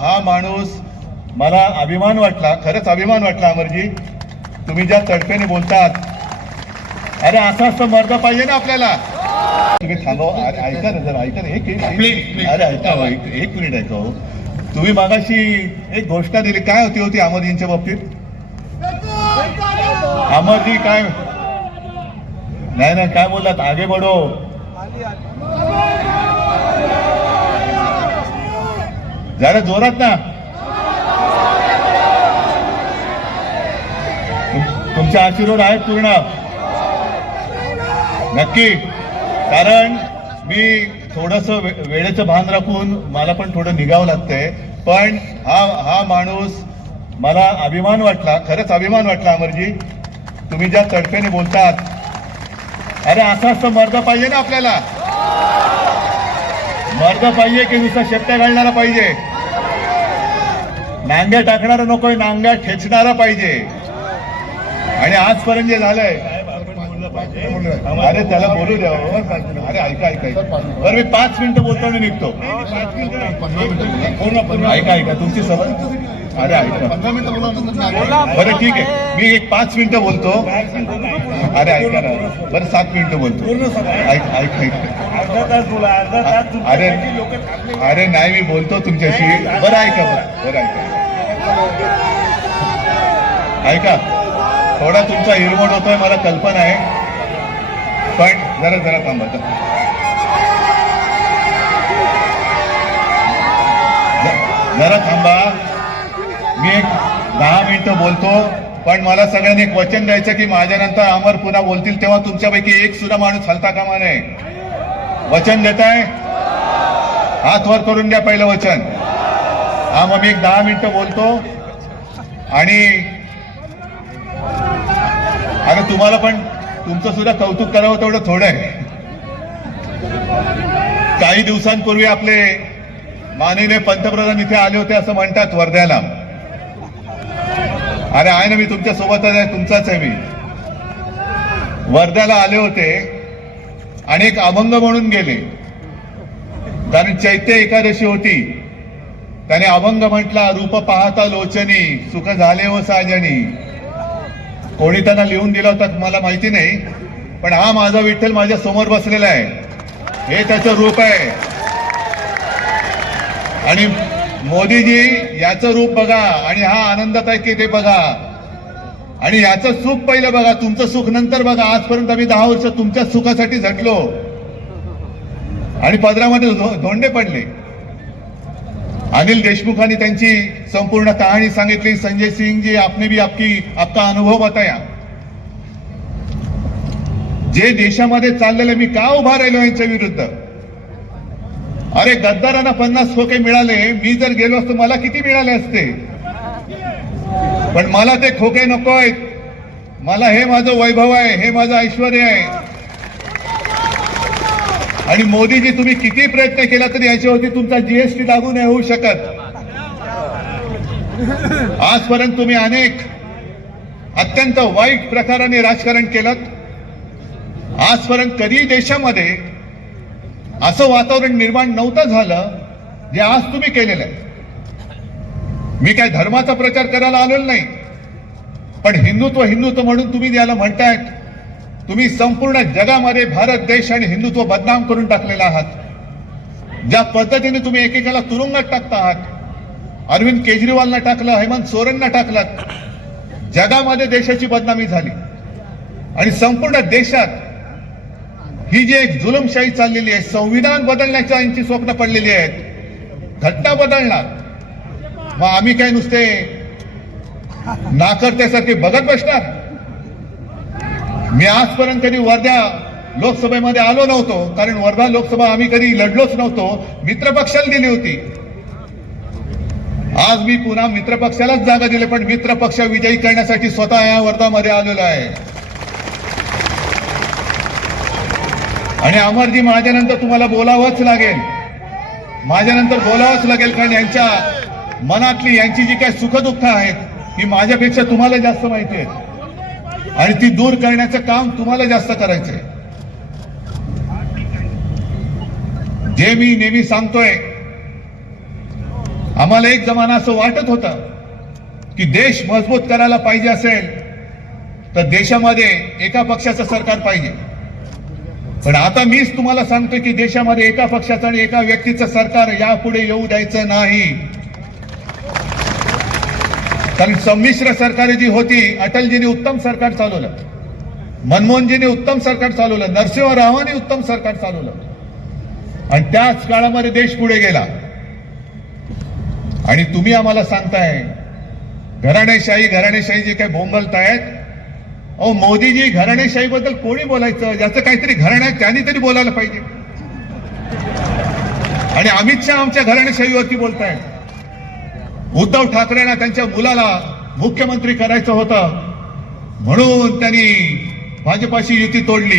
हा माणूस मला अभिमान वाटला खरंच अभिमान वाटला अमरजी तुम्ही ज्या तडफेने बोलतात अरे असं असं मर्द पाहिजे ना आपल्याला तुम्ही थांबव ऐका ना जरा ऐका ना एक अरे ऐका एक मिनिट ऐका हो. तुम्ही मागाशी एक घोषणा दिली काय होती होती अमरजींच्या बाबतीत अमरजी काय नाही नाही काय बोललात आगे बडो जरा जोरात ना तुमचे आशीर्वाद आहेत पूर्ण नक्की कारण मी थोडस वेळेचं भान राखून मला पण थोडं निघावं लागतंय पण हा हा माणूस मला अभिमान वाटला खरंच अभिमान वाटला अमरजी तुम्ही ज्या तडफेने बोलतात अरे असा असं मर्द पाहिजे ना आपल्याला मर्द पाहिजे की नुसता शेपट्या घालणारा पाहिजे नांग्या टाकणार नकोय नांग्या खेचणार पाहिजे आणि आजपर्यंत जे झालंय अरे त्याला बोलू द्या हो, अरे ऐका ऐका बरं मी पाच मिनिटं बोलतो आणि निघतो ऐका ऐका तुमची सवय अरे ऐका बरं ठीक आहे मी एक पाच मिनिटं बोलतो अरे ऐका ना बरं सात मिनिटं बोलतो ऐक ऐक ऐक अरे अरे नाही मी बोलतो तुमच्याशी बरं ऐका बरं बरं ऐका ऐका थोडा तुमचा हिरमोड होतोय मला कल्पना आहे पण जरा जरा थांबा जरा थांबा मी एक दहा मिनिटं बोलतो पण मला सगळ्यांनी एक वचन द्यायचं की माझ्यानंतर अमर पुन्हा बोलतील तेव्हा तुमच्यापैकी एक सुद्धा माणूस हलता कामा नये वचन देताय हात वर करून द्या पहिलं वचन हा मग मी एक दहा मिनिटं बोलतो आणि अरे तुम्हाला पण तुमचं सुद्धा कौतुक करावं तेवढं थोडं आहे काही दिवसांपूर्वी आपले माननीय पंतप्रधान इथे आले होते असं म्हणतात वर्ध्याला अरे आहे ना मी तुमच्या सोबतच आहे तुमचाच आहे मी वर्ध्याला आले होते आणि एक अभंग म्हणून गेले कारण चैत्य एकादशी होती त्याने अभंग म्हटला रूप पाहता लोचनी सुख झाले व हो साजनी कोणी त्यांना लिहून दिला होता मला माहिती नाही पण हा माझा विठ्ठल माझ्या समोर बसलेला आहे हे त्याचं रूप आहे आणि मोदीजी याचं रूप बघा आणि हा आनंदात आहे की ते बघा आणि याचं सुख पहिलं बघा तुमचं सुख नंतर बघा आजपर्यंत आम्ही दहा वर्ष तुमच्या सुखासाठी झटलो आणि पदरामध्ये धोंडे पडले अनिल देशमुखांनी त्यांची संपूर्ण कहाणी सांगितली संजय सिंग जी आपने भी आपकी आपका अनुभव बताया जे देशामध्ये चाललेले मी का उभा राहिलो यांच्या विरुद्ध अरे गद्दारांना पन्नास खोके मिळाले मी जर गेलो असतो मला किती मिळाले असते पण मला ते खोके नको आहेत मला हे माझं वैभव आहे हे माझं ऐश्वर आहे आणि मोदीजी तुम्ही किती प्रयत्न केला तरी याच्यावरती तुमचा जीएसटी लागू नाही होऊ शकत आजपर्यंत तुम्ही अनेक अत्यंत वाईट प्रकाराने राजकारण केलं आजपर्यंत कधी देशामध्ये असं वातावरण निर्माण नव्हतं झालं जे आज तुम्ही केलेलं आहे मी काय धर्माचा प्रचार करायला आलेलो नाही पण हिंदुत्व हिंदुत्व म्हणून तुम्ही याला म्हणतायत तुम्ही संपूर्ण जगामध्ये भारत देश आणि हिंदुत्व बदनाम करून टाकलेला आहात ज्या पद्धतीने तुम्ही एकेकाला तुरुंगात टाकता आहात अरविंद केजरीवालना टाकलं हेमंत सोरेनना टाकलं जगामध्ये देशाची बदनामी झाली आणि संपूर्ण देशात ही जी एक जुलमशाही चाललेली आहे संविधान बदलण्याच्या यांची स्वप्न पडलेली आहेत घटना बदलणार मग आम्ही काय नुसते नाकर्त्यासारखे बघत बसणार मी आजपर्यंत कधी वर्ध्या लोकसभेमध्ये आलो नव्हतो कारण वर्धा लोकसभा आम्ही कधी लढलोच नव्हतो मित्रपक्षाला दिली होती आज मी पुन्हा मित्रपक्षालाच जागा दिली पण मित्रपक्ष विजयी करण्यासाठी स्वतः या वर्धामध्ये आलेलो आहे आणि अमरजी माझ्यानंतर तुम्हाला बोलावंच लागेल माझ्यानंतर बोलावंच लागेल कारण यांच्या मनातली यांची जी काही सुखदुःख आहेत ही माझ्यापेक्षा तुम्हाला जास्त माहिती आहे आणि ती दूर करण्याचं काम तुम्हाला जास्त करायचंय जे मी नेहमी सांगतोय आम्हाला एक जमाना असं वाटत होत की देश मजबूत करायला पाहिजे असेल तर देशामध्ये एका पक्षाचं सरकार पाहिजे पण आता मीच तुम्हाला सांगतो की देशामध्ये एका पक्षाचं आणि एका व्यक्तीचं सरकार यापुढे येऊ द्यायचं नाही कारण संमिश्र सरकार जी होती अटलजींनी उत्तम सरकार चालवलं मनमोहनजींनी उत्तम सरकार चालवलं नरसिंह रावांनी उत्तम सरकार चालवलं आणि त्याच काळामध्ये देश पुढे गेला आणि तुम्ही आम्हाला सांगताय घराणेशाही घराणेशाही जे काही भोंगलतायत अहो मोदीजी घराणेशाही बद्दल कोणी बोलायचं ज्याचं काहीतरी घराणं त्यांनी तरी बोलायला पाहिजे आणि अमित शहा आमच्या घराणेशाहीवरती बोलतायत उद्धव ठाकरेंना त्यांच्या मुलाला मुख्यमंत्री करायचं होतं म्हणून त्यांनी भाजपाशी युती तोडली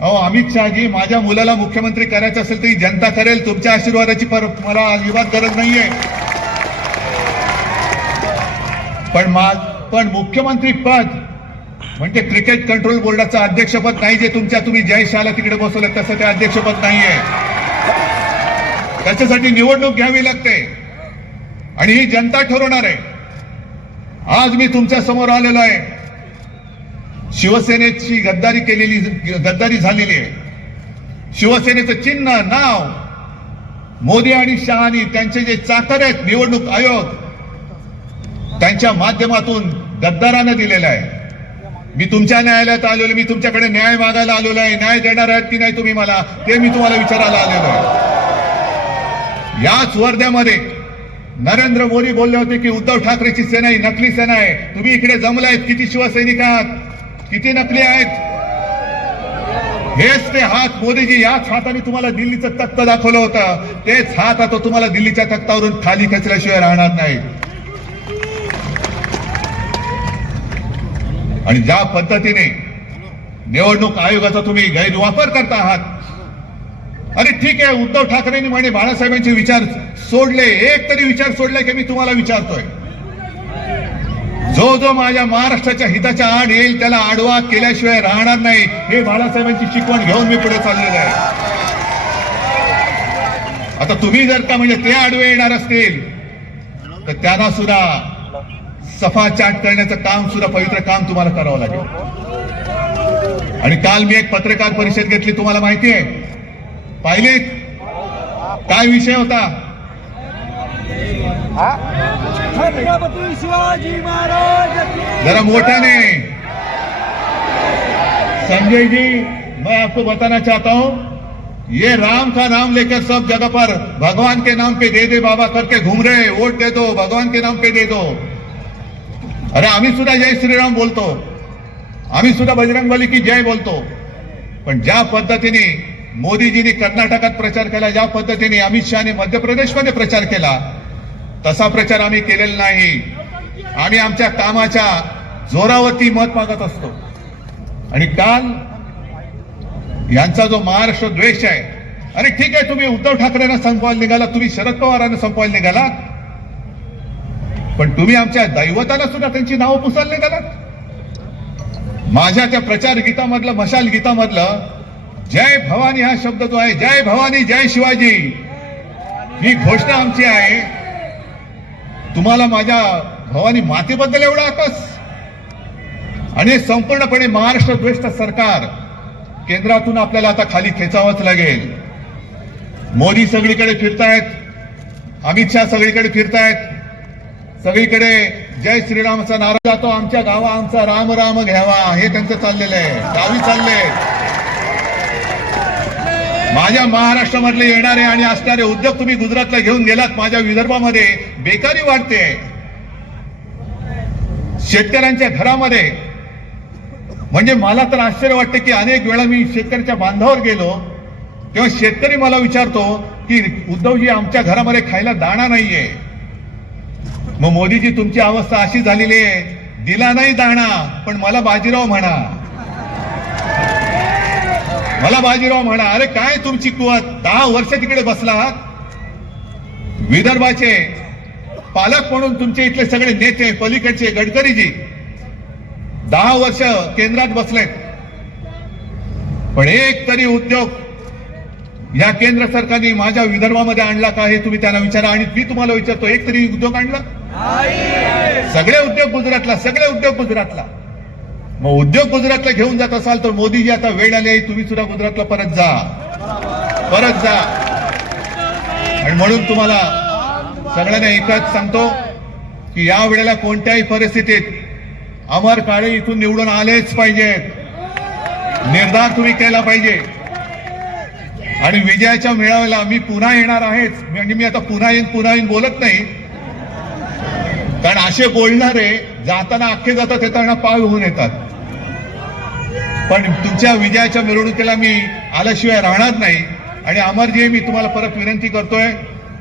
अहो अमित शहाजी माझ्या मुलाला मुख्यमंत्री करायचं असेल तरी जनता करेल तुमच्या आशीर्वादाची पर मला अजिबात गरज नाहीये पण मा पण मुख्यमंत्री पद म्हणजे क्रिकेट कंट्रोल बोर्डाचं अध्यक्षपद नाही जे तुमच्या तुम्ही जय शहाला तिकडे बसवलं तसं ते अध्यक्षपद नाहीये त्याच्यासाठी निवडणूक घ्यावी लागते आणि ही जनता ठरवणार आहे आज मी तुमच्या समोर आलेलो आहे शिवसेनेची गद्दारी केलेली गद्दारी झालेली आहे शिवसेनेचं चिन्ह नाव मोदी आणि शहानी त्यांचे जे चाकर आहेत निवडणूक आयोग त्यांच्या माध्यमातून गद्दारानं दिलेलं आहे मी तुमच्या न्यायालयात आलेलो मी तुमच्याकडे न्याय मागायला आलेलो आहे न्याय देणार आहेत की नाही तुम्ही मला ते मी तुम्हाला विचारायला आलेलो आहे याच वर्ध्यामध्ये नरेंद्र मोदी बोलले होते की उद्धव ठाकरेची सेना ही नकली सेना आहे तुम्ही इकडे जमलाय किती शिवसैनिक आहात किती नकली आहेत हेच ते हात मोदीजी याच हाताने तुम्हाला दिल्लीचं तख्त दाखवलं होतं तेच हात आता तुम्हाला दिल्लीच्या तख्तावरून खाली खचल्याशिवाय राहणार नाही आणि ज्या पद्धतीने निवडणूक आयोगाचा तुम्ही गैरवापर करता आहात अरे ठीक आहे उद्धव ठाकरेंनी म्हणे बाळासाहेबांचे विचार सोडले एक तरी विचार सोडले की मी तुम्हाला विचारतोय जो जो माझ्या महाराष्ट्राच्या हिताच्या आड येईल त्याला आडवा केल्याशिवाय राहणार नाही हे बाळासाहेबांची शिकवण घेऊन मी पुढे चाललेलं आहे आता तुम्ही जर का म्हणजे ते आडवे येणार असतील तर त्यांना सुद्धा सफा चाट करण्याचं काम सुद्धा पवित्र काम तुम्हाला करावं लागेल आणि काल मी एक पत्रकार परिषद घेतली तुम्हाला माहिती आहे पायलट का विषय होता जरा ने संजय जी मैं आपको बताना चाहता हूं ये राम का नाम लेकर सब जगह पर भगवान के नाम पे दे दे बाबा करके घूम रहे वोट दे दो भगवान के नाम पे दे दो अरे अमित सुधा जय श्री राम बोलतो अमित सुधा बजरंग बली की जय बोलतो पण ज्या पद्धतीने मोदीजींनी कर्नाटकात प्रचार केला ज्या पद्धतीने अमित शहाने मध्य प्रदेशमध्ये प्रचार केला तसा प्रचार आम्ही केलेला नाही आम्ही आमच्या कामाच्या जोरावरती मत मागत असतो आणि काल यांचा जो महाराष्ट्र द्वेष आहे अरे ठीक आहे तुम्ही उद्धव ठाकरेंना संपवायला निघाला तुम्ही शरद पवारांना संपवायला निघाला पण तुम्ही आमच्या दैवताला सुद्धा त्यांची नावं पुसायला निघालात माझ्या त्या प्रचार गीतामधलं मशाल गीतामधलं जय भवानी हा शब्द जो आहे जय भवानी जय शिवाजी ही घोषणा आमची आहे तुम्हाला माझ्या भवानी मातेबद्दल एवढा आकस आणि संपूर्णपणे महाराष्ट्र द्वेष्ट सरकार केंद्रातून आपल्याला आता खाली खेचावंच लागेल मोदी सगळीकडे फिरतायत अमित शाह सगळीकडे फिरतायत सगळीकडे जय श्रीरामचा नारा जातो आमच्या गावा आमचा राम राम घ्यावा हे त्यांचं चाललेलं आहे गावी चालले माझ्या महाराष्ट्रामधले येणारे आणि असणारे उद्योग तुम्ही गुजरातला घेऊन गेलात माझ्या विदर्भामध्ये बेकारी वाढते शेतकऱ्यांच्या घरामध्ये म्हणजे मला तर आश्चर्य वाटतं की अनेक वेळा मी शेतकऱ्याच्या बांधावर गेलो तेव्हा शेतकरी मला विचारतो की उद्धवजी आमच्या घरामध्ये खायला दाणा नाहीये मग मोदीजी तुमची अवस्था अशी झालेली आहे दिला नाही दाणा पण मला बाजीराव म्हणा मला बाजीराव म्हणा अरे काय तुमची कुवत दहा वर्ष तिकडे बसला आहात विदर्भाचे पालक म्हणून तुमचे इथले सगळे नेते पलीकडचे गडकरीजी दहा वर्ष केंद्रात बसलेत पण एक तरी उद्योग या केंद्र सरकारने माझ्या विदर्भामध्ये आणला का हे तुम्ही त्यांना विचारा आणि मी तुम्हाला विचारतो एक तरी उद्योग आणला सगळे उद्योग गुजरातला सगळे उद्योग गुजरातला मग उद्योग गुजरातला घेऊन जात असाल तर मोदीजी आता वेळ आली तुम्ही सुद्धा गुजरातला परत जा परत जा आणि म्हणून तुम्हाला सगळ्यांना एकच सांगतो की या वेळेला कोणत्याही परिस्थितीत अमर काळे इथून निवडून आलेच पाहिजेत निर्धार तुम्ही केला पाहिजे आणि विजयाच्या मेळाव्याला मी पुन्हा येणार आहेच म्हणजे मी आता पुन्हा येईन पुन्हा येईन बोलत नाही कारण असे बोलणारे जाताना अख्खे जातात येताना पाय होऊन येतात पण तुमच्या विजयाच्या मिरवणुकीला मी आल्याशिवाय राहणार नाही आणि अमरजी मी तुम्हाला परत विनंती करतोय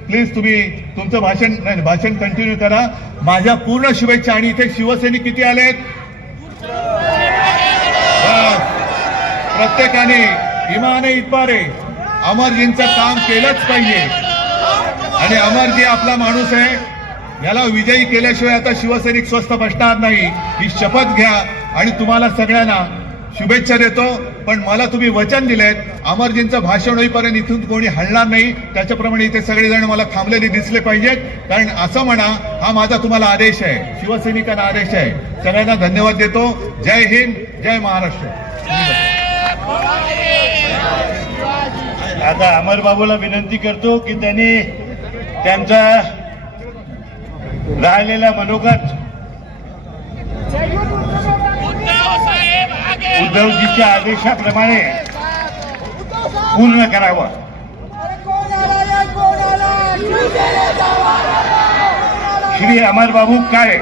प्लीज तुम्ही तुमचं भाषण नाही भाषण कंटिन्यू करा माझ्या पूर्ण शुभेच्छा आणि इथे शिवसैनिक किती आले प्रत्येकाने इमाने इतपारे अमरजींचं काम केलंच पाहिजे आणि अमरजी आपला माणूस आहे याला विजयी केल्याशिवाय आता शिवसैनिक स्वस्थ बसणार नाही ही शपथ घ्या आणि तुम्हाला सगळ्यांना शुभेच्छा देतो पण मला तुम्ही वचन दिलेत अमरजींचं भाषण होईपर्यंत इथून कोणी हलणार नाही त्याच्याप्रमाणे इथे सगळेजण मला थांबलेले दिसले पाहिजेत कारण असं म्हणा हा माझा तुम्हाला आदेश आहे शिवसैनिकांना आदेश आहे सगळ्यांना धन्यवाद देतो जय हिंद जय महाराष्ट्र आता अमर बाबूला विनंती करतो की त्यांनी त्यांचा राहिलेला मनोगत उद्धवजीच्या आदेशाप्रमाणे पूर्ण करावं श्री अमरबाबू काळे